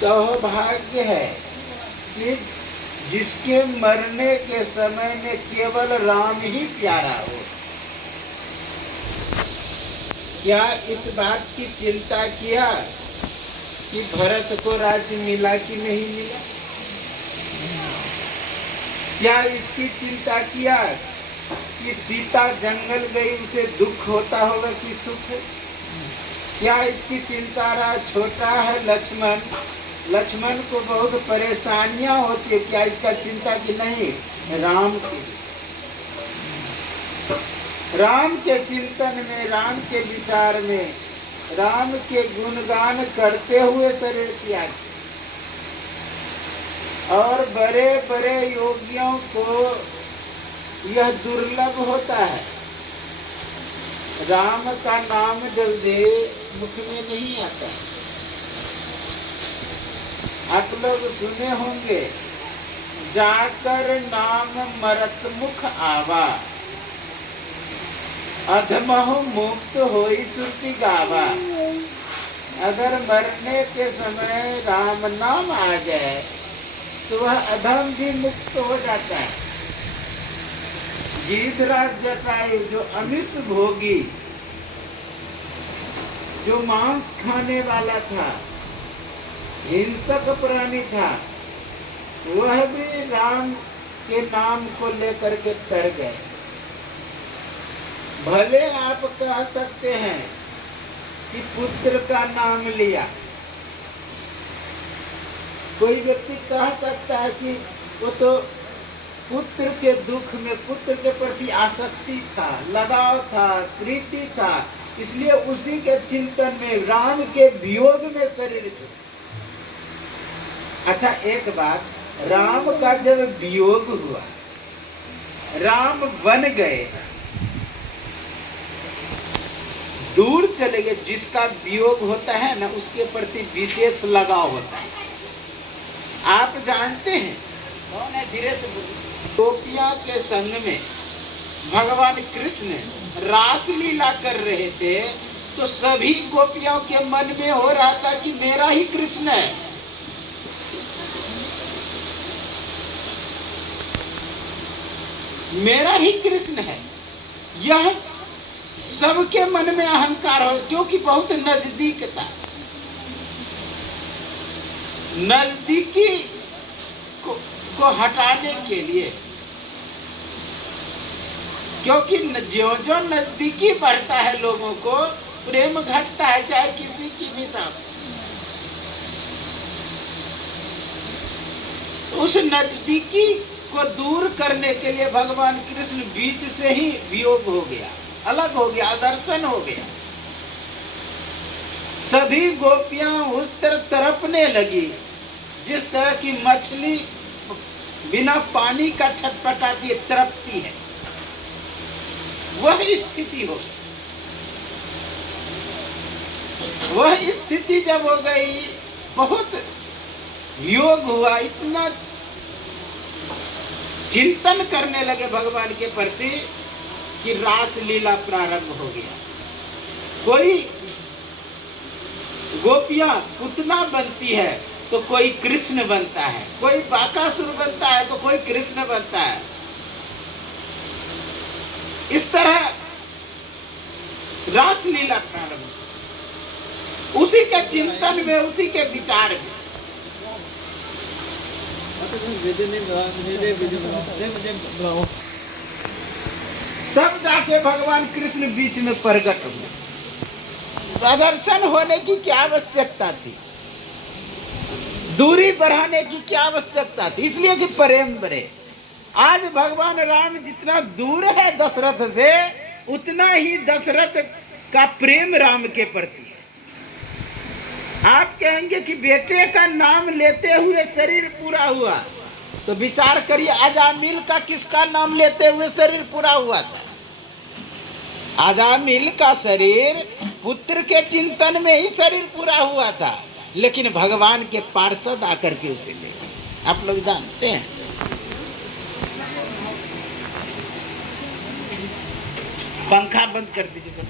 सौभाग्य है कि जिसके मरने के समय में केवल राम ही प्यारा हो। क्या इस बात की चिंता किया कि भरत को राज्य मिला कि नहीं मिला? क्या इसकी चिंता किया कि सीता जंगल गई, उसे दुख होता होगा कि सुख? क्या इसकी चिंता रहा छोटा है लक्ष्मण को बहुत परेशानियां होती है, क्या इसका चिंता कि नहीं? राम के चिंतन में, राम के विचार में, राम के गुणगान करते हुए शरीर त्याग। और बड़े बड़े योगियों को यह दुर्लभ होता है, राम का नाम जल्दी मुख में नहीं आता। आप लोग सुने होंगे, जाकर नाम मरत मुख आवा, अधमहु मुक्त होई सुरती गावा। अगर मरने के समय राम नाम आ जाए तो वह अधम भी मुक्त हो जाता है। गीधराज जटायु जो अमित भोगी, जो मांस खाने वाला था, हिंसक प्राणी था, वह भी राम के नाम को लेकर के डर गए। भले आप कह सकते हैं कि पुत्र का नाम लिया, कोई व्यक्ति कह सकता है कि वो तो पुत्र के दुख में, पुत्र के प्रति आसक्ति था, लगाव था, प्रीति था, इसलिए उसी के चिंतन में, राम के वियोग में शरीर छूटा। अच्छा, एक बात, राम का जब वियोग हुआ, राम बन गए, दूर चले गए, जिसका वियोग होता है ना, उसके प्रति विशेष लगाव होता है। आप जानते हैं कौन है? धीरे से बोलिए। गोपियां के संग में भगवान कृष्ण रास लीला कर रहे थे, तो सभी गोपियों के मन में हो रहा था कि मेरा ही कृष्ण है। मेरा ही कृष्ण है, यह सबके मन में अहंकार हो, क्योंकि बहुत नजदीक था। नजदीकी को हटाने के लिए, क्योंकि जो जो नजदीकी बढ़ता है लोगों को प्रेम घटता है, चाहे किसी की भी साथ। उस नजदीकी को दूर करने के लिए भगवान कृष्ण बीच से ही वियोग हो गया, अलग हो गया, दर्शन हो गया। सभी गोपियां उस तरह तड़पने लगी जिस तरह की मछली बिना पानी का छटपटाती है, तड़पती है, वह स्थिति हो गई। वह स्थिति जब हो गई, बहुत वियोग हुआ, इतना चिंतन करने लगे भगवान के प्रति कि रास लीला प्रारंभ हो गया। कोई गोपियां पुतना बनती है तो कोई कृष्ण बनता है, कोई बाकासुर बनता है तो कोई कृष्ण बनता है। इस तरह रास लीला प्रारंभ, उसी के चिंतन में, उसी के विचार में। तब जाके भगवान कृष्ण बीच में प्रकट हुए। प्रदर्शन होने की क्या आवश्यकता थी? दूरी बढ़ाने की क्या आवश्यकता थी? इसलिए कि प्रेम बढ़े। आज भगवान राम जितना दूर है दशरथ से, उतना ही दशरथ का प्रेम राम के प्रति है। आप कहेंगे कि बेटे का नाम लेते हुए शरीर पूरा हुआ, तो विचार करिए अजामिल का किसका नाम लेते हुए शरीर पूरा हुआ था? अजामिल का शरीर पुत्र के चिंतन में ही शरीर पूरा हुआ था, लेकिन भगवान के पार्षद आकर के उसे ले गए। आप लोग जानते हैं, पंखा बंद कर दीजिए।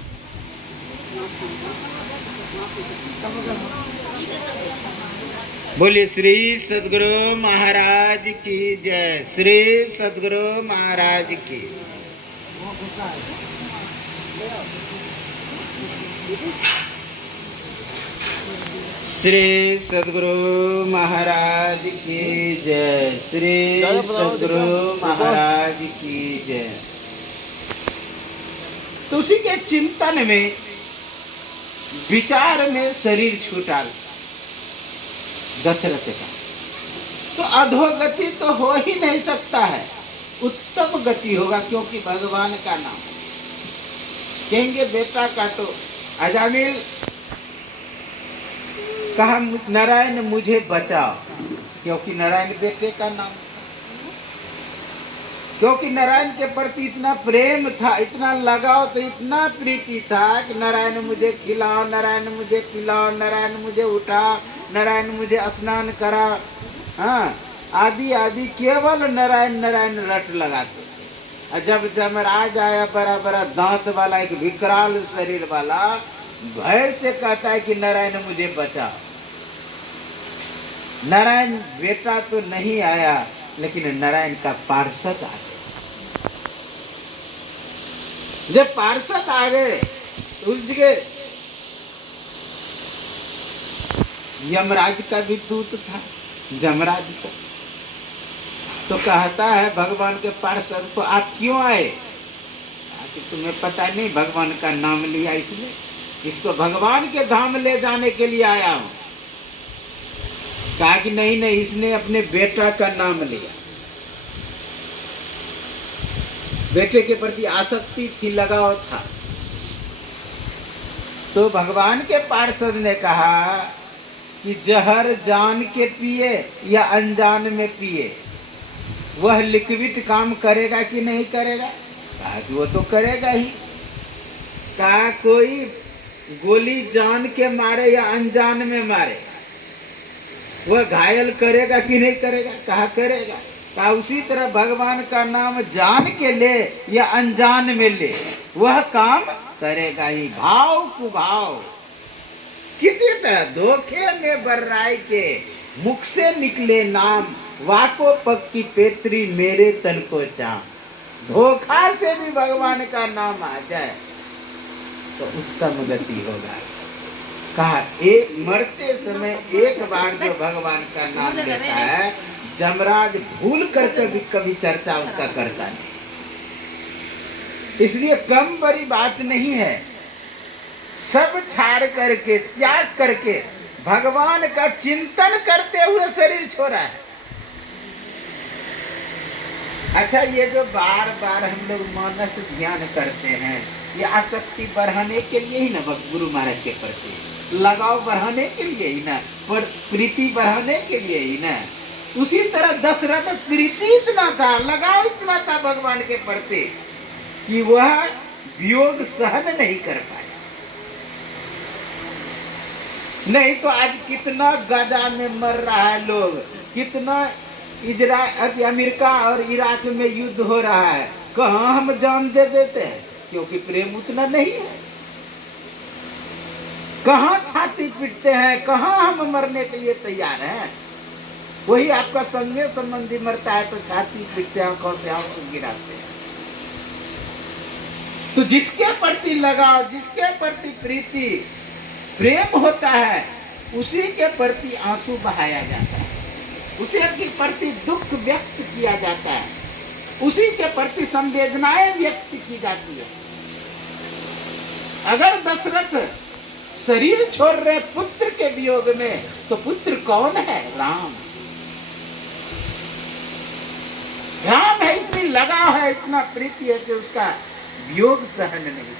बोलिए श्री सद्गुरु महाराज की जय। श्री सद्गुरु महाराज की। श्री सद्गुरु महाराज की जय। श्री सद्गुरु महाराज की जय। तो उसी के चिंतन में, विचार में शरीर छूटा दशरथ का। तो अधोगति तो हो ही नहीं सकता है, उत्तम गति होगा, क्योंकि भगवान का नाम। कहेंगे बेटा का तो अजामिल कहा नारायण मुझे बचाओ, क्योंकि नारायण बेटे का नाम, क्योंकि नारायण के प्रति इतना प्रेम था, इतना लगाव, तो इतना प्रीति था कि नारायण मुझे खिलाओ, नारायण मुझे पिलाओ, नारायण मुझे उठा, नारायण मुझे स्नान करा, हाँ आदि आदि केवल नारायण नारायण रट लगाते। और जब जमराज आया, बड़ा बड़ा दांत वाला, एक विकराल शरीर वाला, भय से कहता है कि नारायण मुझे बचा। नारायण बेटा तो नहीं आया, लेकिन नारायण का पार्षद आ गया। जब पार्षद आ गए तो उस जगह यमराज का भी दूत था, जमराज का। तो कहता है भगवान के पार्षद को, आप क्यों आए? कि तुम्हें पता नहीं भगवान का नाम लिया, इसलिए इसको भगवान के धाम ले जाने के लिए आया हूं। कहा कि नहीं नहीं, इसने अपने बेटा का नाम लिया, बेटे के प्रति आसक्ति थी, लगाव था। तो भगवान के पार्षद ने कहा कि जहर जान के पिए या अनजान में पिए, वह लिक्विड काम करेगा कि नहीं करेगा? कहा कि वो तो करेगा ही। कहा कोई गोली जान के मारे या अनजान में मारे, वह घायल करेगा कि नहीं करेगा? कहा करेगा। कहा उसी तरह भगवान का नाम जान के ले या अनजान में ले, वह काम करेगा ही। भाव कुभाव किसी तरह धोखे में बर्राई के मुख से निकले नाम, वाको पक्की पेत्री मेरे तन को चाम। धोखा से भी भगवान का नाम आ जाए तो उत्तम गति होगा। कहा एक मरते समय एक बार जो भगवान का नाम लेता है, जमराज भूल कर कभी चर्चा उसका करता नहीं। इसलिए कम बड़ी बात नहीं है, सब छाड़ करके, त्याग करके भगवान का चिंतन करते हुए शरीर छोड़ा है। अच्छा, ये जो बार बार हम लोग मानस ध्यान करते हैं, ये आसक्ति बढ़ाने के लिए ही ना, गुरु महाराज के प्रति लगाव बढ़ाने के लिए ही ना, पर प्रीति बढ़ाने के लिए ही ना। उसी तरह दशरथ प्रीति इतना था, लगाव इतना था भगवान के प्रति कि वह वियोग सहन नहीं कर पाया। नहीं तो आज कितना गाजा में मर रहा है लोग, कितना इजराइल, अमेरिका और इराक में युद्ध हो रहा है, कहाँ हम जान दे देते हैं? क्योंकि प्रेम उतना नहीं है। कहाँ छाती पीटते हैं, कहाँ हम मरने के लिए तैयार हैं? वही आपका संगे संबंधी मरता है तो छाती पीटते हैं, आंखों से आंसू गिराते हैं। तो जिसके प्रति लगाव, जिसके प्रति प्रीति प्रेम होता है, उसी के प्रति आंसू बहाया जाता है, उसी के प्रति दुख व्यक्त किया जाता है, उसी के प्रति संवेदनाएं व्यक्त की जाती है। अगर दशरथ शरीर छोड़ रहे पुत्र के वियोग में, तो पुत्र कौन है? राम। राम है, इतनी लगाव है, इतना प्रीति है कि उसका वियोग सहन नहीं करता,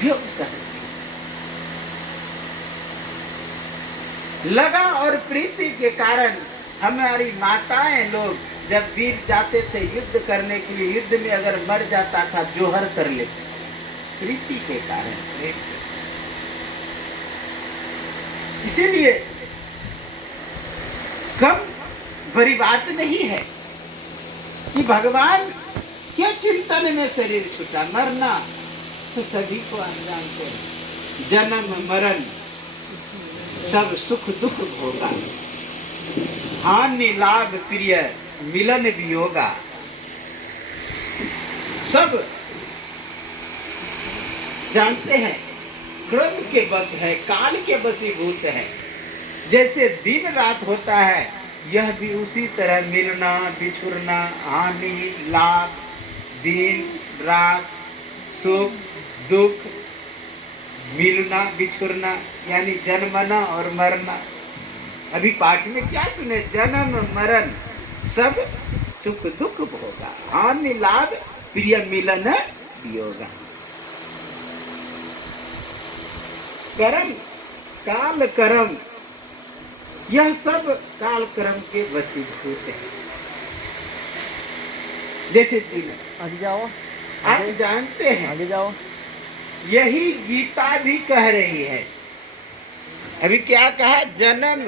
वियोग सहन नहीं। लगा और प्रीति के कारण हमारी माताएं लोग जब वीर जाते थे युद्ध करने के लिए, युद्ध में अगर मर जाता था जोहर कर लेते, प्रीति के कारण। इसीलिए कम बड़ी बात नहीं है कि भगवान के चिंतन में शरीर छूटा। मरना तो सभी को आप जानते हैं, जन्म मरण सब सुख दुख भोगा, हानि लाभ प्रिय मिलन वियोगा। सब जानते हैं क्रम के बस है, काल के वशीभूत है। जैसे दिन रात होता है, यह भी उसी तरह मिलना बिछुड़ना, हानि लाभ, दिन रात, सुख दुख, मिलना बिछुड़ना, यानी जन्मना और मरना। अभी पाठ में क्या सुने? जन्म मरण सब सुख दुख भोगा, हानि लाभ प्रिय मिलन वियोगा। कर्म काल कर्म, यह सब काल कर्म के वशीभूत है। जैसे दिन, आगे जाओ, आप जानते हैं, आगे जाओ। यही गीता भी कह रही है। अभी क्या कहा? जन्म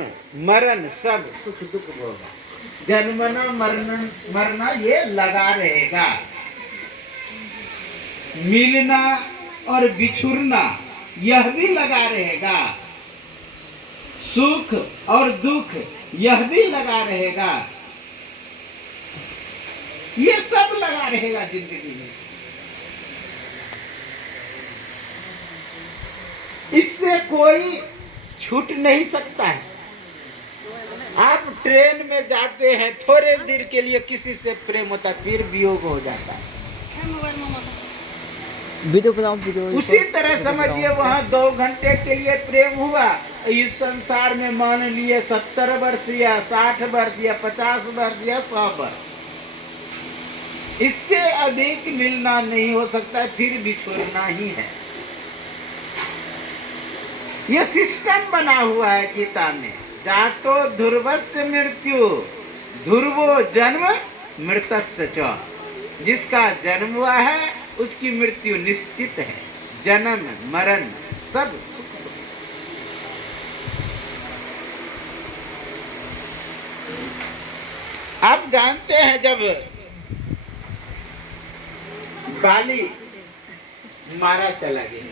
मरण सब सुख दुख होगा। जन्मना मरना ये लगा रहेगा, मिलना और बिछुड़ना यह भी लगा रहेगा, सुख और दुख यह भी लगा रहेगा, ये सब लगा रहेगा जिंदगी में। इससे कोई छूट नहीं सकता है। आप ट्रेन में जाते हैं, थोड़े देर के लिए किसी से प्रेम होता है, फिर वियोग हो जाता है। वीडियो बनाओ, वीडियो। उसी तरह समझिए, वहाँ 2 घंटे के लिए प्रेम हुआ। इस संसार में मान लिए 70 वर्ष या 60 वर्ष या 50 वर्ष या 100 वर्ष, इससे अधिक मिलना नहीं हो सकता, फिर भी छोड़ना ही है। यह सिस्टम बना हुआ है गीता में। जातो ध्रुवस्य मृत्यु, ध्रुवो जन्म मृतस्य च। जिसका जन्म हुआ है उसकी मृत्यु निश्चित है। जन्म मरण सब सुख दुख। आप जानते हैं, जब बाली मारा चला गया,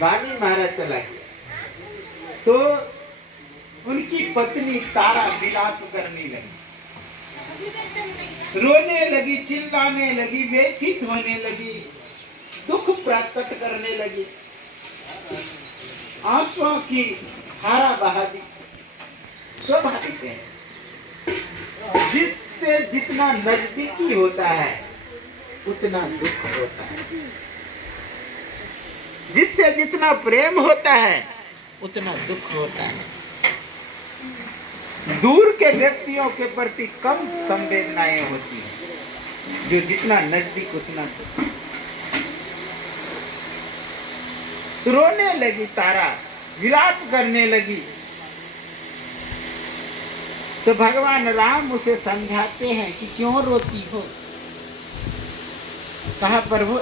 बाली मारा चला गया, तो उनकी पत्नी तारा विलाप करने लगी, रोने लगी, चिल्लाने लगी, व्यथित होने लगी, दुख प्रकट करने लगी, आंसुओं की धारा बहा दी। स्वाभाविक है, जिससे जितना नजदीकी होता है उतना दुख होता है, जिससे जितना प्रेम होता है उतना दुख होता है। दूर के व्यक्तियों के प्रति कम संवेदनाएं होती हैं, जो जितना नजदीक उतना दुख। रोने लगी तारा, विलाप करने लगी, तो भगवान राम उसे समझाते हैं कि क्यों रोती हो। कहा प्रभु